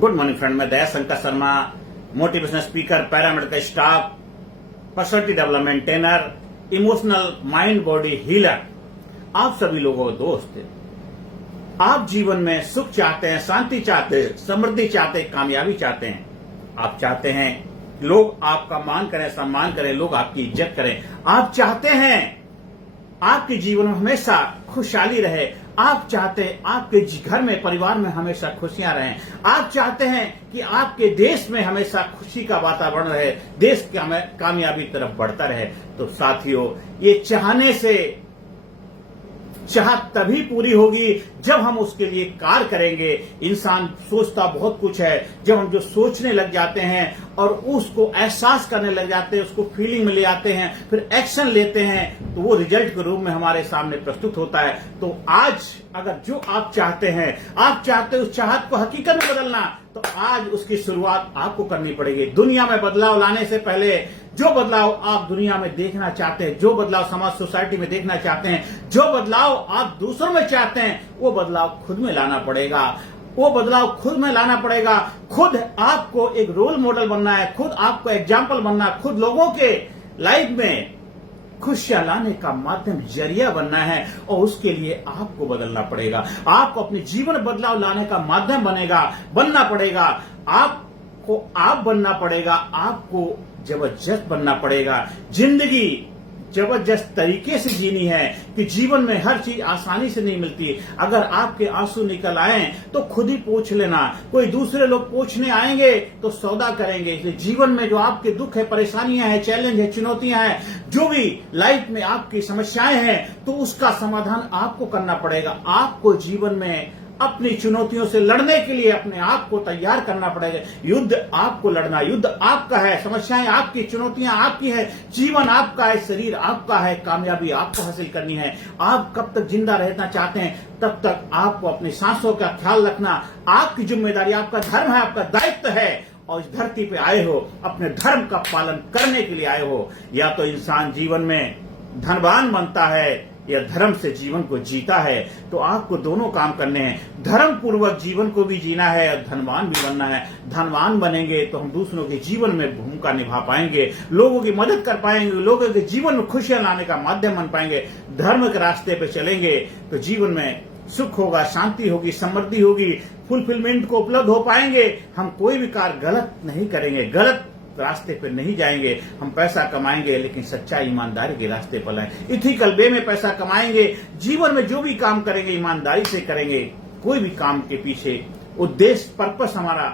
Good morning friend, मैं Daya Shankar Sharma, motivational speaker, paramedical staff, personality development trainer, emotional mind body healer, आप सभी लोगों का दोस्त। आप जीवन में सुख चाहते हैं, शांति चाहते हैं, समृद्धि चाहते हैं, कामयाबी चाहते हैं। आप चाहते हैं लोग आपका मान करें, सम्मान करें, लोग आपकी इज्जत करें। आप चाहते हैं आपके जीवन में हमेशा खुशहाली रहे। आप चाहते हैं आपके घर में, परिवार में हमेशा खुशियां रहें। आप चाहते हैं कि आपके देश में हमेशा खुशी का वातावरण रहे, देश कामयाबी तरफ बढ़ता रहे। तो साथियों, ये चाहने से चाहत तभी पूरी होगी जब हम उसके लिए कार्य करेंगे। इंसान सोचता बहुत कुछ है, जब हम जो सोचने लग जाते हैं और उसको एहसास करने लग जाते हैं, उसको फीलिंग में ले आते हैं, फिर एक्शन लेते हैं, तो वो रिजल्ट के रूप में हमारे सामने प्रस्तुत होता है। तो आज अगर जो आप चाहते हैं, आप चाहते हैं उस चाहत को हकीकत में बदलना, तो आज उसकी शुरुआत आपको करनी पड़ेगी। दुनिया में बदलाव लाने से पहले जो बदलाव आप दुनिया में देखना चाहते हैं, जो बदलाव समाज सोसाइटी में देखना चाहते हैं, जो बदलाव आप दूसरों में चाहते हैं, वो बदलाव खुद में लाना पड़ेगा। वो बदलाव खुद में लाना पड़ेगा। खुद आपको एक रोल मॉडल बनना है, खुद आपको एग्जाम्पल बनना है, खुद लोगों के लाइफ में खुशियां लाने का माध्यम, जरिया बनना है, और उसके लिए आपको बदलना पड़ेगा। आपको अपने जीवन बदलाव लाने का माध्यम बनना पड़ेगा। आपको आप बनना पड़ेगा, आपको जबरदस्त बनना पड़ेगा। जिंदगी जबरदस्त तरीके से जीनी है कि जीवन में हर चीज आसानी से नहीं मिलती। अगर आपके आंसू निकल आए तो खुद ही पोंछ लेना। कोई दूसरे लोग पोंछने आएंगे तो सौदा करेंगे। इसलिए जीवन में जो आपके दुख है, परेशानियां हैं, चैलेंज है, चुनौतियां हैं, जो भी लाइफ में आपकी समस्याएं हैं, तो उसका समाधान आपको करना पड़ेगा। आपको जीवन में अपनी चुनौतियों से लड़ने के लिए अपने आप को तैयार करना पड़ेगा। युद्ध आपको लड़ना, युद्ध आपका है, समस्याएं आपकी, चुनौतियां आपकी है, जीवन आपका है, शरीर आपका है, कामयाबी आपको हासिल करनी है। आप कब तक जिंदा रहना चाहते हैं, तब तक आपको अपनी सांसों का ख्याल रखना आपकी जिम्मेदारी, आपका धर्म है, आपका दायित्व है। और इस धरती पे आए हो अपने धर्म का पालन करने के लिए आए हो। या तो इंसान जीवन में धनवान बनता है या धर्म से जीवन को जीता है। तो आपको दोनों काम करने हैं। धर्म पूर्वक जीवन को भी जीना है और धनवान भी बनना है। धनवान बनेंगे तो हम दूसरों के जीवन में भूमिका निभा पाएंगे, लोगों की मदद कर पाएंगे, लोगों के जीवन में खुशियां लाने का माध्यम बन पाएंगे। धर्म के रास्ते पे चलेंगे तो जीवन में सुख होगा, शांति होगी, समृद्धि होगी, फुलफिलमेंट को उपलब्ध हो पाएंगे। हम कोई भी कार्य गलत नहीं करेंगे, गलत रास्ते पे नहीं जाएंगे। हम पैसा कमाएंगे लेकिन सच्चाई, ईमानदारी के रास्ते पर लाएं। इथिकल वे में पैसा कमाएंगे। जीवन में जो भी काम करेंगे ईमानदारी से करेंगे। कोई भी काम के पीछे उद्देश्य, पर्पस हमारा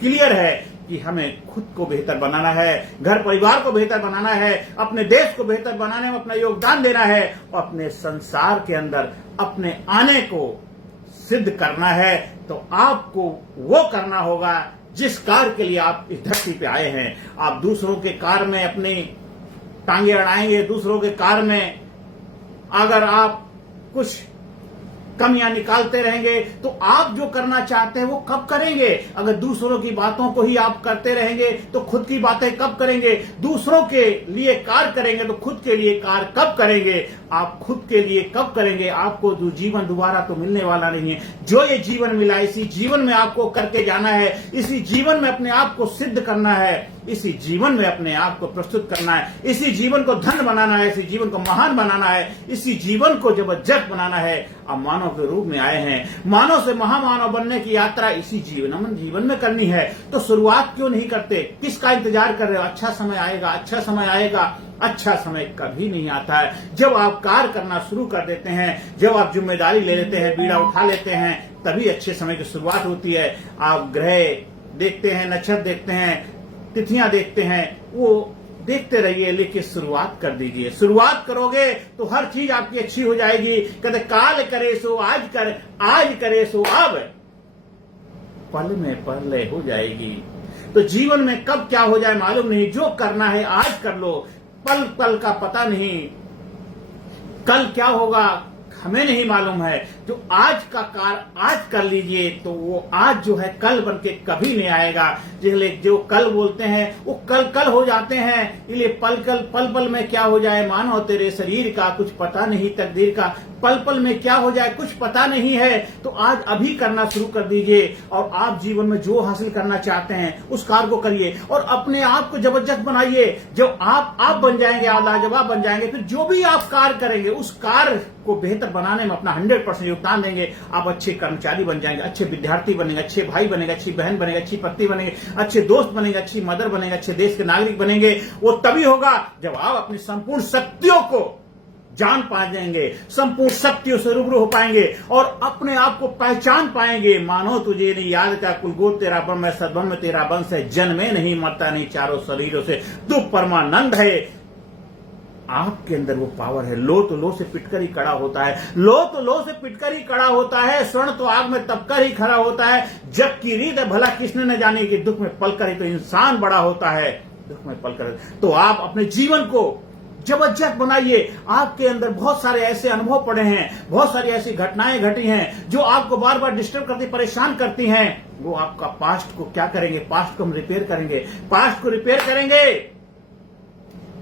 क्लियर है कि हमें खुद को बेहतर बनाना है, घर परिवार को बेहतर बनाना है, अपने देश को बेहतर बनाने में अपना योगदान देना है, और अपने संसार के अंदर अपने आने को सिद्ध करना है। तो आपको वो करना होगा जिस कार्य के लिए आप इस धरती पे आए हैं। आप दूसरों के कार्य में अपनी टांगे अड़ाएंगे, दूसरों के कार्य में अगर आप कुछ कमियां निकालते रहेंगे, तो आप जो करना चाहते हैं वो कब करेंगे? अगर दूसरों की बातों को ही आप करते रहेंगे तो खुद की बातें कब करेंगे? दूसरों के लिए कार्य करेंगे तो खुद के लिए कार्य कब करेंगे? आप खुद के लिए कब करेंगे? आपको जीवन दोबारा तो मिलने वाला नहीं है। जो ये जीवन मिला, इसी जीवन में आपको करके जाना है, इसी जीवन में अपने आप को सिद्ध करना है, इसी जीवन में अपने आप को प्रस्तुत करना है, इसी जीवन को धन बनाना है, इसी जीवन को महान बनाना है, इसी जीवन को जबरदस्त बनाना है। आप मानव के रूप में आए हैं, मानव से महामानव बनने की यात्रा इसी जीवन में करनी है। तो शुरुआत क्यों नहीं करते? किसका इंतजार कर रहे हो? अच्छा समय आएगा, अच्छा समय आएगा। अच्छा समय कभी नहीं आता है। जब आप कार्य करना शुरू कर देते हैं, जब आप जिम्मेदारी ले लेते हैं, बीड़ा उठा लेते हैं, तभी अच्छे समय की शुरुआत होती है। आप ग्रह देखते हैं, नक्षत्र देखते हैं, तिथियां देखते हैं, वो देखते रहिए, लेकिन शुरुआत कर दीजिए। शुरुआत करोगे तो हर चीज आपकी अच्छी हो जाएगी। कहते काल करे सो आज कर, आज करे सो अब, पल में पहले हो जाएगी। तो जीवन में कब क्या हो जाए मालूम नहीं। जो करना है आज कर लो। पल पल का पता नहीं, कल क्या होगा हमें नहीं मालूम है। जो आज का कार्य आज कर लीजिए तो वो आज जो है कल बन के कभी नहीं आएगा। जो कल बोलते हैं वो कल कल हो जाते हैं। इसलिए पल पल में क्या हो जाए मानो तेरे शरीर का, कुछ पता नहीं तकदीर का। पल पल में क्या हो जाए कुछ पता नहीं है। तो आज अभी करना शुरू कर दीजिए और आप जीवन में जो हासिल करना चाहते हैं उस कार्य को करिए और अपने आप को जबरदस्त बनाइए। जब आप बन जाएंगे, आप लाजवाब बन जाएंगे, फिर जो भी आप कार्य करेंगे उस कार्य को बेहतर बनाने में अपना 100% योगदान देंगे। आप अच्छे कर्मचारी बन जाएंगे, अच्छे विद्यार्थी बनेंगे, अच्छे भाई बनेंगे, अच्छी बहन बनेंगे, अच्छी पत्नी बनेंगे, अच्छे दोस्त बनेंगे, अच्छी मदर बनेंगे, अच्छे देश के नागरिक बनेंगे। वो तभी होगा जब आप अपनी संपूर्ण शक्तियों को जान पाएंगे, संपूर्ण शक्तियों से रूबरू हो पाएंगे और अपने आप को पहचान पाएंगे। मानो तुझे नहीं याद का कुलगोत्र तेरा ब्रह्म है, सद्ब्रह्म तेरा वंश है, जन्मे नहीं मरता नहीं चारों शरीरों से, तू परमानंद है। आपके अंदर वो पावर है। लो तो लो से पिटकर ही खड़ा होता है, लो तो लो से पिटकर ही खड़ा होता है, स्वर्ण तो आग में तपकर ही खड़ा होता है। जग की रीत है भला किसने न जानी कि दुख में पलकर ही तो इंसान बड़ा होता है, दुख में पलकर। तो आप अपने जीवन को जबरदस्त बनाइए। आपके अंदर बहुत सारे ऐसे अनुभव पड़े हैं, बहुत सारी ऐसी घटनाएं घटी हैं जो आपको बार बार डिस्टर्ब करती, परेशान करती हैं। वो आपका पास्ट को क्या करेंगे, पास्ट को हम रिपेयर करेंगे, पास्ट को रिपेयर करेंगे।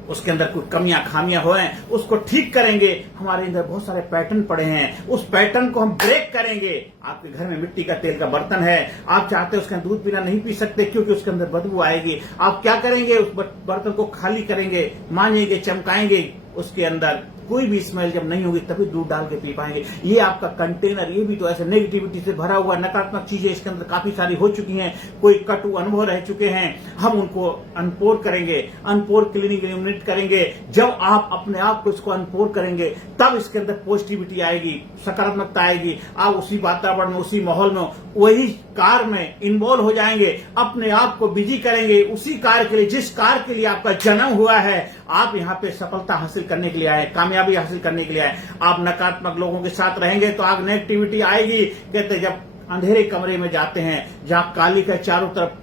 उसके अंदर कुछ कमियां खामियां हो उसको ठीक करेंगे। हमारे अंदर बहुत सारे पैटर्न पड़े हैं, उस पैटर्न को हम ब्रेक करेंगे। आपके घर में मिट्टी का तेल का बर्तन है, आप चाहते हैं उसके अंदर दूध पीना, नहीं पी सकते क्योंकि उसके अंदर बदबू आएगी। आप क्या करेंगे, उस बर्तन को खाली करेंगे, मांजेंगे, चमकाएंगे, उसके अंदर कोई भी स्मेल जब नहीं होगी तभी दूध डाल के पी पाएंगे। ये आपका कंटेनर, ये भी तो ऐसे नेगेटिविटी से भरा हुआ, नकारात्मक चीजें इसके अंदर काफी सारी हो चुकी हैं, कोई कटु अनुभव रह चुके हैं। हम उनको अनपोर करेंगे, अनपोर क्लीनिंग यूनिट करेंगे। जब आप अपने आप को इसको अनपोर करेंगे तब इसके अंदर पॉजिटिविटी आएगी, सकारात्मकता आएगी। आप उसी वातावरण में, उसी माहौल में, वही कार्य में इन्वॉल्व हो जाएंगे, अपने आप को बिजी करेंगे उसी कार्य के लिए जिस कार्य के लिए आपका जन्म हुआ है। आप यहाँ पे सफलता हासिल करने के लिए आए, कामयाबी हासिल करने के लिए आए। आप नकारात्मक लोगों के साथ रहेंगे तो आग नेगेटिविटी आएगी। कहते जब अंधेरे कमरे में जाते हैं जहां काली का चारों तरफ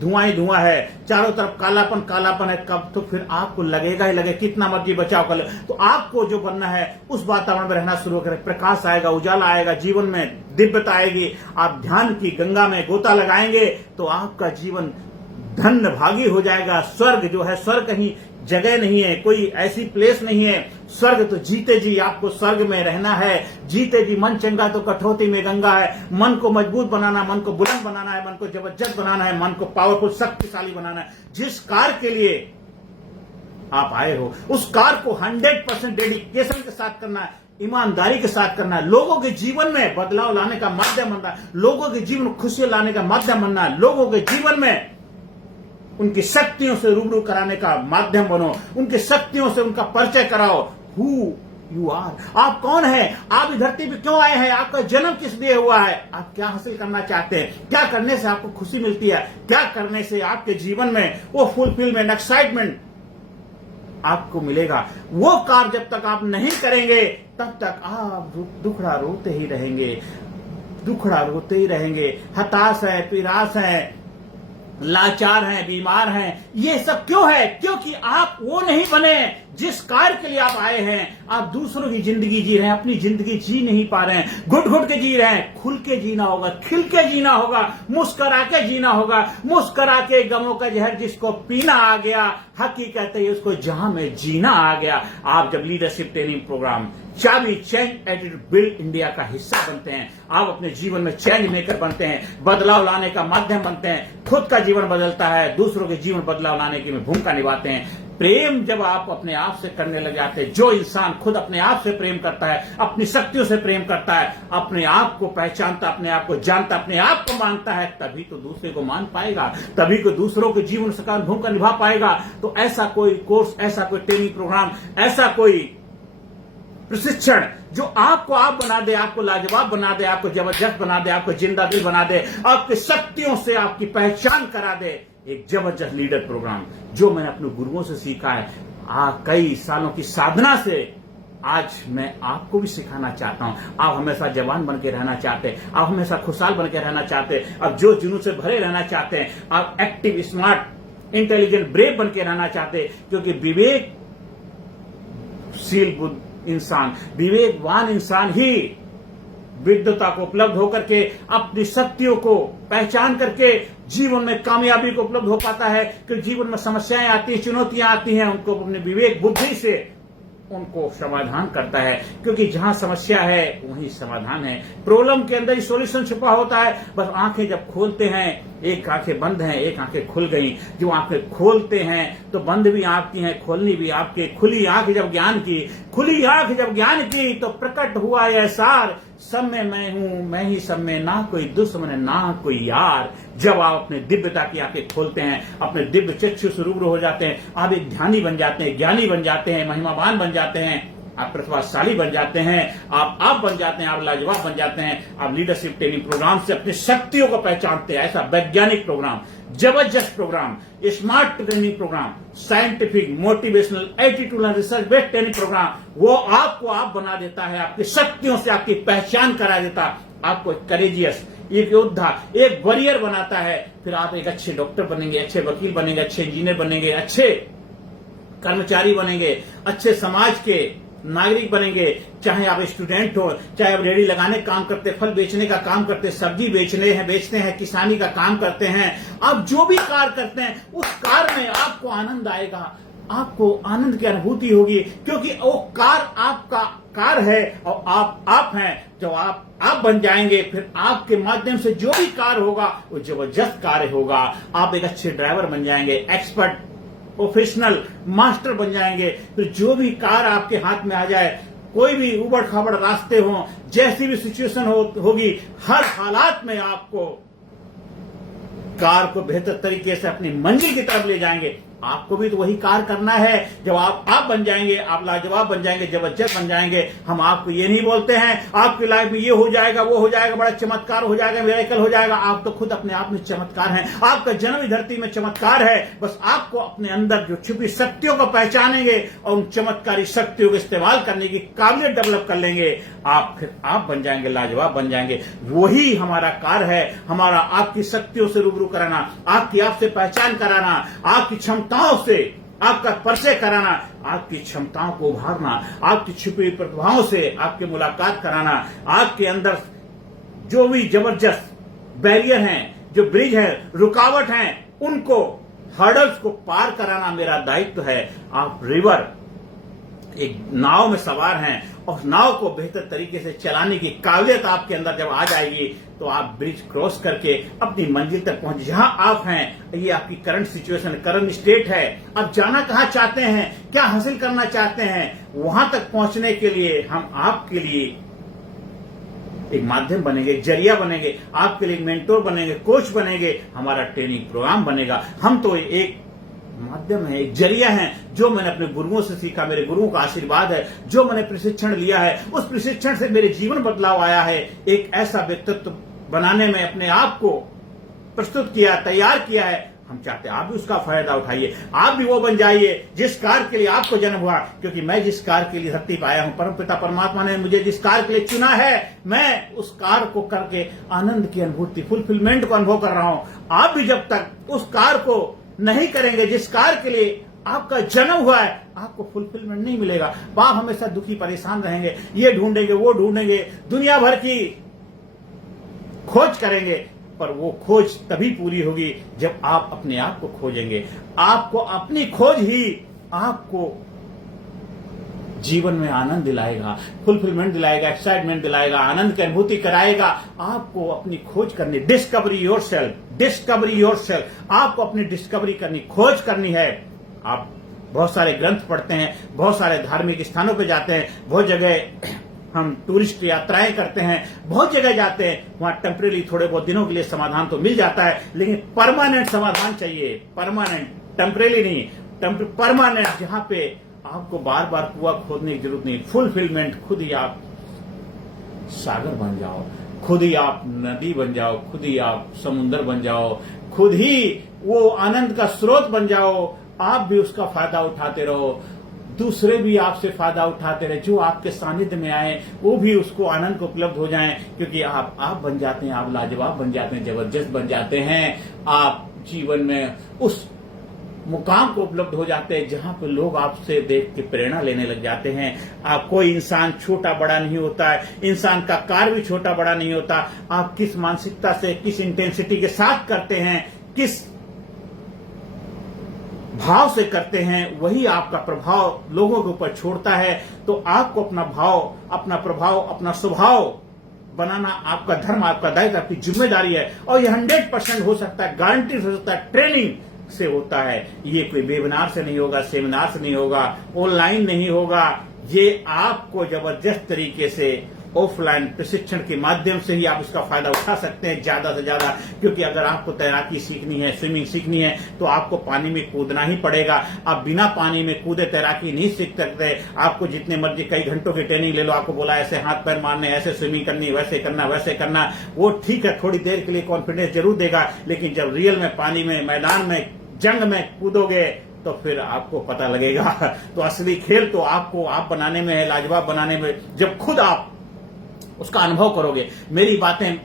धुआं ही धुआं है, चारों तरफ कालापन कालापन है, कब तो फिर आपको लगेगा ही लगे कितना मर्जी बचाव कर ले। तो आपको जो बनना है उस वातावरण में रहना शुरू करें। प्रकाश आएगा, उजाला आएगा, जीवन में दिव्यता आएगी। आप ध्यान की गंगा में गोता लगाएंगे तो आपका जीवन धन्य भागी हो जाएगा। स्वर्ग जो है, स्वर्ग कहीं जगह नहीं है, कोई ऐसी प्लेस नहीं है। स्वर्ग तो जीते जी आपको स्वर्ग में रहना है। जीते जी मन चंगा तो कठौती में गंगा है। मन को मजबूत बनाना, मन को बुलंद बनाना है, मन को जबरदस्त बनाना है, मन को पावरफुल शक्तिशाली बनाना है। जिस कार्य के लिए आप आए हो उस कार्य को 100% डेडिकेशन के साथ करना है, ईमानदारी के साथ करना है। लोगों के जीवन में बदलाव लाने का माध्यम बनना है, लोगों के जीवन में खुशियां लाने का माध्यम बनना है, लोगों के जीवन में उनकी शक्तियों से रूबरू कराने का माध्यम बनो, उनकी शक्तियों से उनका परिचय कराओ। हु यू आर, आप कौन है, आप इस धरती पे क्यों आए हैं, आपका जन्म किस लिए हुआ है, आप क्या हासिल करना चाहते हैं, क्या करने से आपको खुशी मिलती है, क्या करने से आपके जीवन में वो फुलफिलमेंट, एक्साइटमेंट आपको मिलेगा। वो कार्य जब तक आप नहीं करेंगे तब तक आप दुखड़ा रोते ही रहेंगे, दुखड़ा रोते ही रहेंगे। हताश है, पिरास है, लाचार हैं, बीमार हैं। ये सब क्यों है? क्योंकि आप वो नहीं बने जिस कार्य के लिए आप आए हैं। आप दूसरों की जिंदगी जी रहे हैं, अपनी जिंदगी जी नहीं पा रहे हैं, घुट घुट के जी रहे हैं। खुल के जीना होगा, खिल के जीना होगा, मुस्करा के जीना होगा। मुस्करा के गमों का जहर जिसको पीना आ गया, हकीकत है उसको जहां में जीना आ गया। आप जब लीडरशिप ट्रेनिंग प्रोग्राम चाबी चेंज एटीट्यूड बिल्ड इंडिया का हिस्सा बनते हैं, आप अपने जीवन में चेंज मेकर बनते हैं, बदलाव लाने का माध्यम बनते हैं। खुद का जीवन बदलता है, दूसरों के जीवन बदलाव लाने की भूमिका निभाते हैं। प्रेम जब आप अपने आप से करने लग जाते हैं, जो इंसान खुद अपने आप से प्रेम करता है, अपनी शक्तियों से प्रेम करता है, अपने आप को पहचानता, अपने आप को जानता, अपने आप को मानता है, तभी तो दूसरे को मान पाएगा, तभी को दूसरों के जीवन से भूमिका निभा पाएगा। तो ऐसा कोई कोर्स, ऐसा कोई ट्रेनिंग प्रोग्राम, ऐसा कोई प्रशिक्षण जो आपको आप बना दे, आपको लाजवाब बना दे, आपको जबरदस्त बना दे, आपको जिंदा दिल बना दे, आपकी शक्तियों से आपकी पहचान करा दे, एक जबरदस्त लीडर प्रोग्राम जो मैंने अपने गुरुओं से सीखा है, कई सालों की साधना से आज मैं आपको भी सिखाना चाहता हूं। आप हमेशा जवान बन के रहना चाहते हैं, आप हमेशा खुशहाल बन के रहना चाहते हैं, आप जो जुनून से भरे रहना चाहते हैं, आप एक्टिव, स्मार्ट, इंटेलिजेंट, ब्रेव बन के रहना चाहते हैं। क्योंकि विवेकशील इंसान, विवेकवान इंसान ही विद्वता को उपलब्ध होकर के अपनी शक्तियों को पहचान करके जीवन में कामयाबी को उपलब्ध हो पाता है। कि जीवन में समस्याएं आती हैं, चुनौतियां आती हैं, उनको अपने विवेक बुद्धि से उनको समाधान करता है, क्योंकि जहां समस्या है वहीं समाधान है। प्रॉब्लम के अंदर ही सॉल्यूशन छुपा होता है। बस आंखें जब खोलते हैं, एक आंखें बंद हैं, एक आंखें खुल गई। जो आंखें खोलते हैं तो बंद भी आपकी हैं, खोलनी भी आपकी। खुली आंख जब ज्ञान की, खुली आंख जब ज्ञान की, तो प्रकट हुआ यह सार, सब में मैं हूं, मैं ही सब में, ना कोई दुश्मन ना कोई यार। जब आप अपने दिव्यता की आंखें खोलते हैं, अपने दिव्य चक्षु से रूबरू हो जाते हैं, आप एक ध्यानी बन जाते हैं, ज्ञानी बन जाते हैं, महिमावान बन जाते हैं, आप प्रतिभाशाली बन जाते हैं, आप बन जाते हैं, आप लाजवाब बन जाते हैं। आप लीडरशिप ट्रेनिंग प्रोग्राम से अपनी शक्तियों को पहचानते हैं। ऐसा वैज्ञानिक प्रोग्राम, जबरदस्त program, smart training program, scientific, motivational, attitudinal, research based training program, वो आपको आप बना देता है, आपकी शक्तियों से आपकी पहचान करा देता, आपको एक करेजियस, एक योद्धा, एक वॉरियर बनाता है। फिर आप एक अच्छे डॉक्टर बनेंगे, अच्छे वकील बनेंगे, अच्छे इंजीनियर बनेंगे, अच्छे कर्मचारी बनेंगे, अच्छे समाज के नागरिक बनेंगे। चाहे आप स्टूडेंट हो, चाहे आप रेडी लगाने काम करते, फल बेचने का काम करते, सब्जी बेचते हैं, किसानी का काम करते हैं, आप जो भी कार्य करते हैं उस कार्य में आपको आनंद आएगा, आपको आनंद की अनुभूति होगी, क्योंकि वो कार्य आपका कार्य है और आप हैं। जब आप बन जाएंगे, फिर आपके माध्यम से जो भी कार्य होगा वो जबरदस्त कार्य होगा। आप एक अच्छे ड्राइवर बन जाएंगे, एक्सपर्ट, प्रोफेशनल, मास्टर बन जाएंगे। फिर जो भी कार आपके हाथ में आ जाए, कोई भी उबड़ खाबड़ रास्ते हो, जैसी भी सिचुएशन होगी, हर हालात में आपको कार को बेहतर तरीके से अपनी मंजिल की तरफ ले जाएंगे। आपको भी तो वही कार्य करना है। जब आप बन जाएंगे, आप लाजवाब बन जाएंगे, जबरदस्त बन जाएंगे। हम आपको ये नहीं बोलते हैं आपकी लाइफ में ये हो जाएगा, वो हो जाएगा, बड़ा चमत्कार हो जाएगा, मिरेकल हो जाएगा। आप तो खुद अपने आप में चमत्कार हैं। आपका जन्म ही धरती में चमत्कार है। बस आपको अपने अंदर जो छुपी शक्तियों को पहचानेंगे और उन चमत्कारी शक्तियों को इस्तेमाल करने की काबिलियत डेवलप कर लेंगे, फिर आप बन जाएंगे, लाजवाब बन जाएंगे। वही हमारा कार्य है, हमारा आपकी शक्तियों से रूबरू कराना, आपकी आपसे पहचान कराना, आपकी क्षमताओं से आपका परिचय कराना, आपकी क्षमताओं को उभारना, आपकी छुपी प्रतिभाओं से आपकी मुलाकात कराना, आपके अंदर जो भी जबरदस्त बैरियर हैं, जो ब्रिज है, रुकावट हैं, उनको, हर्डल्स को पार कराना मेरा दायित्व है। आप रिवर, एक नाव में सवार हैं और नाव को बेहतर तरीके से चलाने की काबिलियत आपके अंदर जब आ जाएगी, तो आप ब्रिज क्रॉस करके अपनी मंजिल तक पहुंच, जहां आप हैं। ये आपकी करंट सिचुएशन, करंट स्टेट है। आप जाना कहां चाहते हैं, क्या हासिल करना चाहते हैं, वहां तक पहुंचने के लिए हम आपके लिए एक माध्यम बनेंगे, जरिया बनेंगे, आपके लिए मेंटोर बनेंगे, कोच बनेंगे, हमारा ट्रेनिंग प्रोग्राम बनेगा। हम तो एक माध्यम है, एक जरिया है, जो मैंने अपने गुरुओं से सीखा, मेरे गुरुओं का आशीर्वाद है, जो मैंने प्रशिक्षण लिया है, उस प्रशिक्षण से मेरे जीवन बदलाव आया है। एक ऐसा व्यक्तित्व बनाने में अपने आप को प्रस्तुत किया, तैयार किया है। हम चाहते हैं आप भी उसका फायदा उठाइए, आप भी वो बन जाइए जिस कार्य के लिए आपको जन्म हुआ। क्योंकि मैं जिस कार्य के लिए धरती पर आया हूं, परमपिता परमात्मा ने मुझे जिस कार्य के लिए चुना है, मैं उस कार्य को करके आनंद की अनुभूति, फुलफिलमेंट को अनुभव कर रहा हूं। आप भी जब तक उस कार्य को नहीं करेंगे जिस कार्य के लिए आपका जन्म हुआ है, आपको फुलफिलमेंट नहीं मिलेगा। आप हमेशा दुखी परेशान रहेंगे, ये ढूंढेंगे, वो ढूंढेंगे, दुनिया भर की खोज करेंगे, पर वो खोज तभी पूरी होगी जब आप अपने आप को खोजेंगे। आपको अपनी खोज ही आपको जीवन में आनंद दिलाएगा, फुलफिलमेंट दिलाएगा, एक्साइटमेंट दिलाएगा, आनंद की अनुभूति कराएगा। आपको अपनी खोज करनी, डिस्कवरी योरसेल्फ, डिस्कवरी योरसेल्फ। आपको अपनी डिस्कवरी करनी, खोज करनी है। आप बहुत सारे ग्रंथ पढ़ते हैं, बहुत सारे धार्मिक स्थानों पे जाते हैं, बहुत जगह हम टूरिस्ट यात्राएं करते हैं, बहुत जगह जाते हैं, वहां टेम्परेरी थोड़े बहुत दिनों के लिए समाधान तो मिल जाता है, लेकिन परमानेंट समाधान चाहिए। परमानेंट, टेम्परेरी नहीं, परमानेंट, जहां पे आपको बार बार कुआं खोदने की जरूरत नहीं। फुलफिलमेंट, खुद ही आप सागर बन जाओ, खुद ही आप नदी बन जाओ, खुद ही आप समुद्र बन जाओ, खुद ही वो आनंद का स्रोत बन जाओ। आप भी उसका फायदा उठाते रहो, दूसरे भी आपसे फायदा उठाते रहे, जो आपके सानिध्य में आए वो भी उसको आनंद को उपलब्ध हो जाएं। क्योंकि आप बन जाते हैं, आप लाजवाब बन जाते हैं, जबरदस्त बन जाते हैं। आप जीवन में उस मुकाम को उपलब्ध हो जाते हैं जहां पे लोग आपसे देख के प्रेरणा लेने लग जाते हैं। आप कोई इंसान छोटा बड़ा नहीं होता है, इंसान का कार्य भी छोटा बड़ा नहीं होता। आप किस मानसिकता से, किस इंटेंसिटी के साथ करते हैं, किस भाव से करते हैं, वही आपका प्रभाव लोगों के ऊपर छोड़ता है। तो आपको अपना भाव, अपना प्रभाव, अपना स्वभाव बनाना आपका धर्म, आपका दायित्व, आपकी जिम्मेदारी है। और ये 100% हो सकता है, गारंटी हो सकता है, ट्रेनिंग से होता है। ये कोई वेबिनार से नहीं होगा, सेमिनार से नहीं होगा, ऑनलाइन नहीं होगा। ये आपको जबरदस्त तरीके से ऑफलाइन प्रशिक्षण के माध्यम से ही आप इसका फायदा उठा सकते हैं ज्यादा से ज्यादा। क्योंकि अगर आपको तैराकी सीखनी है, स्विमिंग सीखनी है, तो आपको पानी में कूदना ही पड़ेगा। आप बिना पानी में कूदे तैराकी नहीं सीख सकते। आपको जितने मर्जी कई घंटों की ट्रेनिंग ले लो, आपको बोला ऐसे हाथ पैर मारने, ऐसे स्विमिंग करनी, वैसे करना, वैसे करना, वो ठीक है, थोड़ी देर के लिए कॉन्फिडेंस जरूर देगा। लेकिन जब रियल में पानी में, मैदान में, जंग में कूदोगे तो फिर आपको पता लगेगा। तो असली खेल तो आपको आप बनाने में है, लाजवाब बनाने में, जब खुद आप उसका अनुभव करोगे। मेरी बातें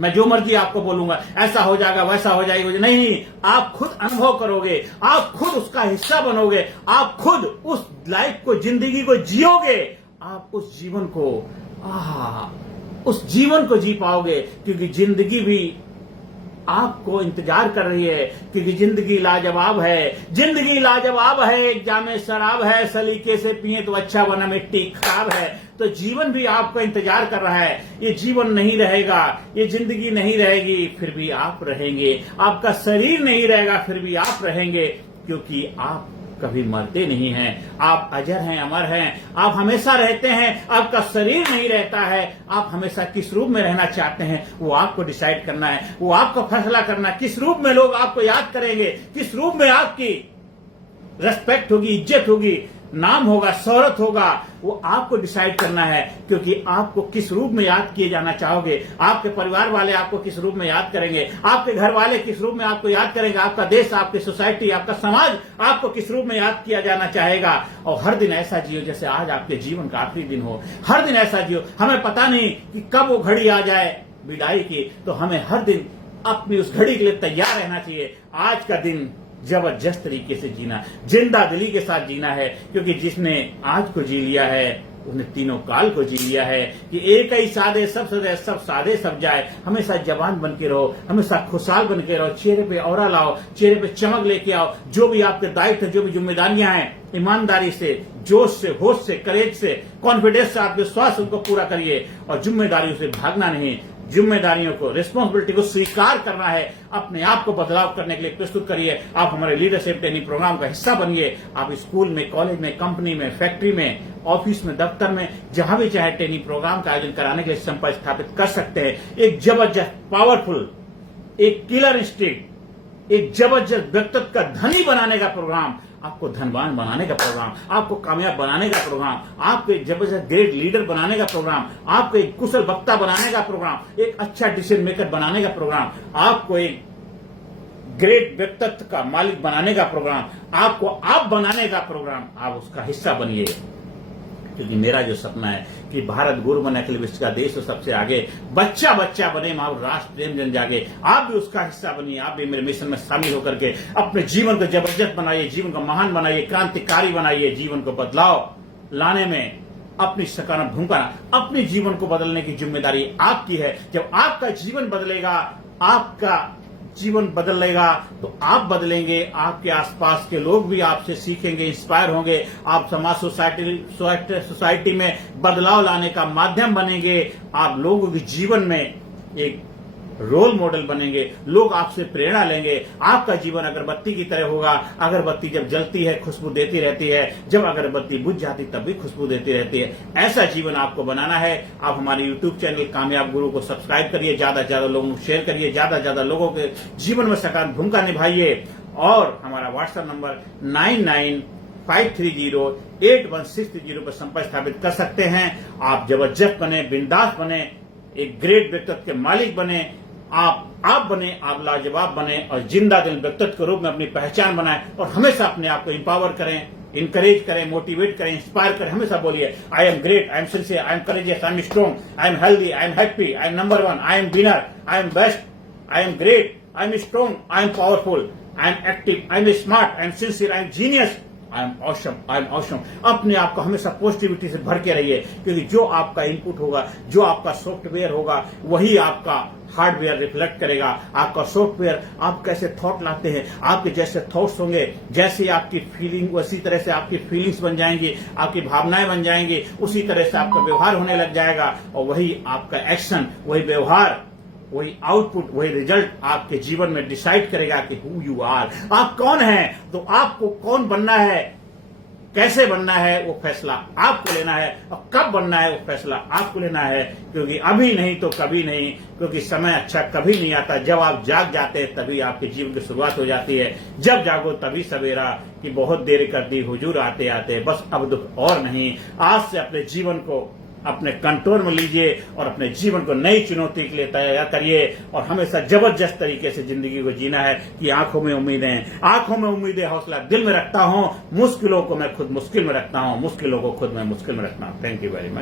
मैं जो मर्जी आपको बोलूंगा, ऐसा हो जाएगा, वैसा हो जाएगा, नहीं, आप खुद अनुभव करोगे, आप खुद उसका हिस्सा बनोगे, आप खुद उस लाइफ को, जिंदगी को जियोगे, आप उस जीवन को जी पाओगे। क्योंकि जिंदगी भी आपको इंतजार कर रही है, क्योंकि जिंदगी लाजवाब है। जिंदगी लाजवाब है, एक जामे शराब है, सलीके से पिए तो अच्छा वरना मिट्टी खराब है। तो जीवन भी आपका इंतजार कर रहा है। ये जीवन नहीं रहेगा, ये जिंदगी नहीं रहेगी, फिर भी आप रहेंगे। आपका शरीर नहीं रहेगा, फिर भी आप रहेंगे। क्योंकि आप कभी मरते नहीं हैं, आप अजर हैं, अमर हैं, आप हमेशा रहते हैं। आपका शरीर नहीं रहता है। आप हमेशा किस रूप में रहना चाहते हैं, वो आपको डिसाइड करना है, वो आपको फैसला करना है। किस रूप में लोग आपको याद करेंगे, किस रूप में आपकी रेस्पेक्ट होगी, इज्जत होगी, नाम होगा, शोहरत होगा, वो आपको डिसाइड करना है। क्योंकि आपको किस रूप में याद किए जाना चाहोगे, आपके परिवार वाले आपको किस रूप में याद करेंगे, आपके घर वाले किस रूप में आपको याद करेंगे, आपका देश, आपकी सोसाइटी, आपका समाज आपको किस रूप में याद किया जाना चाहेगा। और हर दिन ऐसा जियो जैसे आज आपके जीवन का आखिरी दिन हो। हर दिन ऐसा जियो, हमें पता नहीं कि कब वो घड़ी आ जाए विदाई की, तो हमें हर दिन अपनी उस घड़ी के लिए तैयार रहना चाहिए। आज का दिन जबरदस्त तरीके से जीना, जिंदा दिली के साथ जीना है। क्योंकि जिसने आज को जी लिया है, उसने तीनों काल को जी लिया है। कि एक ही सादे सब सदे, सब सादे सब जाए। हमेशा जवान बन के रहो, हमेशा खुशहाल बन के रहो, चेहरे पे औरा लाओ, चेहरे पे चमक लेके आओ। जो भी आपके दायित्व, जो भी जिम्मेदारियां हैं, ईमानदारी से, जोश से, होश से, करेज से, कॉन्फिडेंस से, आत्मविश्वास उनको पूरा करिए। और जिम्मेदारियों से भागना नहीं, जिम्मेदारियों को, रिस्पॉन्सिबिलिटी को स्वीकार करना है। अपने आप को बदलाव करने के लिए प्रस्तुत करिए। आप हमारे लीडरशिप ट्रेनिंग प्रोग्राम का हिस्सा बनिए। आप स्कूल में, कॉलेज में, कंपनी में, फैक्ट्री में, ऑफिस में, दफ्तर में, जहां भी चाहे ट्रेनिंग प्रोग्राम का आयोजन कराने के लिए संपर्क स्थापित कर सकते हैं। एक जबरदस्त, पावरफुल, एक किलर इंस्टिंक्ट, एक जबरदस्त व्यक्तित्व का धनी बनाने का प्रोग्राम, आपको धनवान बनाने का प्रोग्राम, आपको कामयाब बनाने का प्रोग्राम, आपको एक जबरदस्त ग्रेट लीडर बनाने का प्रोग्राम, आपको एक कुशल वक्ता बनाने का प्रोग्राम, एक अच्छा डिसीजन मेकर बनाने का प्रोग्राम, आपको एक ग्रेट व्यक्तित्व का मालिक बनाने का प्रोग्राम, आपको आप बनाने का प्रोग्राम। आप उसका हिस्सा बनिए। क्योंकि मेरा जो सपना है कि भारत गुरु बने, अखिल विश्व का देश हो सबसे आगे, बच्चा बच्चा बने, माँ राष्ट्र प्रेम जन जागे। आप भी उसका हिस्सा बनिए। आप भी मेरे मिशन में शामिल होकर के अपने जीवन को जबरदस्त बनाइए, जीवन को महान बनाइए, क्रांतिकारी बनाइए। जीवन को बदलाव लाने में अपनी सकारात्मक भूमिका, अपने जीवन को बदलने की जिम्मेदारी आपकी है। जब आपका जीवन बदलेगा, आपका जीवन बदलेगा, तो आप बदलेंगे, आपके आसपास के लोग भी आपसे सीखेंगे, इंस्पायर होंगे। आप समाज, सोसाइटी में बदलाव लाने का माध्यम बनेंगे। आप लोगों के जीवन में एक रोल मॉडल बनेंगे, लोग आपसे प्रेरणा लेंगे। आपका जीवन अगरबत्ती की तरह होगा। अगरबत्ती जब जलती है खुशबू देती रहती है, जब अगरबत्ती बुझ जाती तब भी खुशबू देती रहती है। ऐसा जीवन आपको बनाना है। आप हमारे YouTube चैनल कामयाब गुरु को सब्सक्राइब करिए, ज्यादा से ज्यादा लोगों को शेयर करिए, ज्यादा से ज्यादा लोगों के जीवन में सकारात्मक भूमिका निभाइए। और हमारा व्हाट्सएप नंबर 9953081630 पर संपर्क स्थापित कर सकते हैं। आप जबरदस्त बने, बिंदास बने, एक ग्रेट व्यक्तित्व के मालिक बने। आप बने, आप लाजवाब बने और जिंदा दिल व्यक्तित्व के रूप में अपनी पहचान बनाएं। और हमेशा अपने आप को इंपावर करें, इंकरेज करें, मोटिवेट करें, इंस्पायर करें। हमेशा बोलिए, I am great, I am sincere, I am courageous, I am strong, I am healthy, I am happy, I am number 1, I am winner, I am best, I am great, I am strong, I am powerful, I am active, I am smart, I am sincere, I am genius, I am awesome, I am awesome. अपने आप को हमेशा positivity से भर के रहिए, क्योंकि जो आपका इनपुट होगा, जो आपका सॉफ्टवेयर होगा, वही आपका हार्डवेयर रिफ्लेक्ट करेगा। आपका सॉफ्टवेयर, आप कैसे थॉट लाते हैं, आपके जैसे थॉट्स होंगे, जैसे आपकी फीलिंग, उसी तरह से आपकी फीलिंग्स बन जाएंगी, आपकी भावनाएं बन जाएंगी, उसी तरह से आपका व्यवहार होने लग जाएगा, और वही आपका एक्शन, वही व्यवहार, वही आउटपुट, वही रिजल्ट आपके जीवन में डिसाइड करेगा कि हु यू आर, आप कौन हैं। तो आपको कौन बनना है, कैसे बनना है, वो फैसला आपको लेना है, और कब बनना है वो फैसला आपको लेना है, क्योंकि अभी नहीं तो कभी नहीं, क्योंकि समय अच्छा कभी नहीं आता। जब आप जाग जाते हैं तभी आपके जीवन की शुरुआत हो जाती है। जब जागो तभी सवेरा, कि बहुत देर कर दी हुजूर आते आते, बस अब दुख और नहीं। आज से अपने जीवन को अपने कंट्रोल में लीजिए और अपने जीवन को नई चुनौती के लिए तैयार करिए, और हमेशा जबरदस्त तरीके से जिंदगी को जीना है कि आंखों में उम्मीदें, आंखों में उम्मीदें, हौसला दिल में रखता हूं, मुश्किलों को मैं खुद मुश्किल में रखता हूं, मुश्किलों को खुद मैं मुश्किल में रखता हूं। Thank you very much.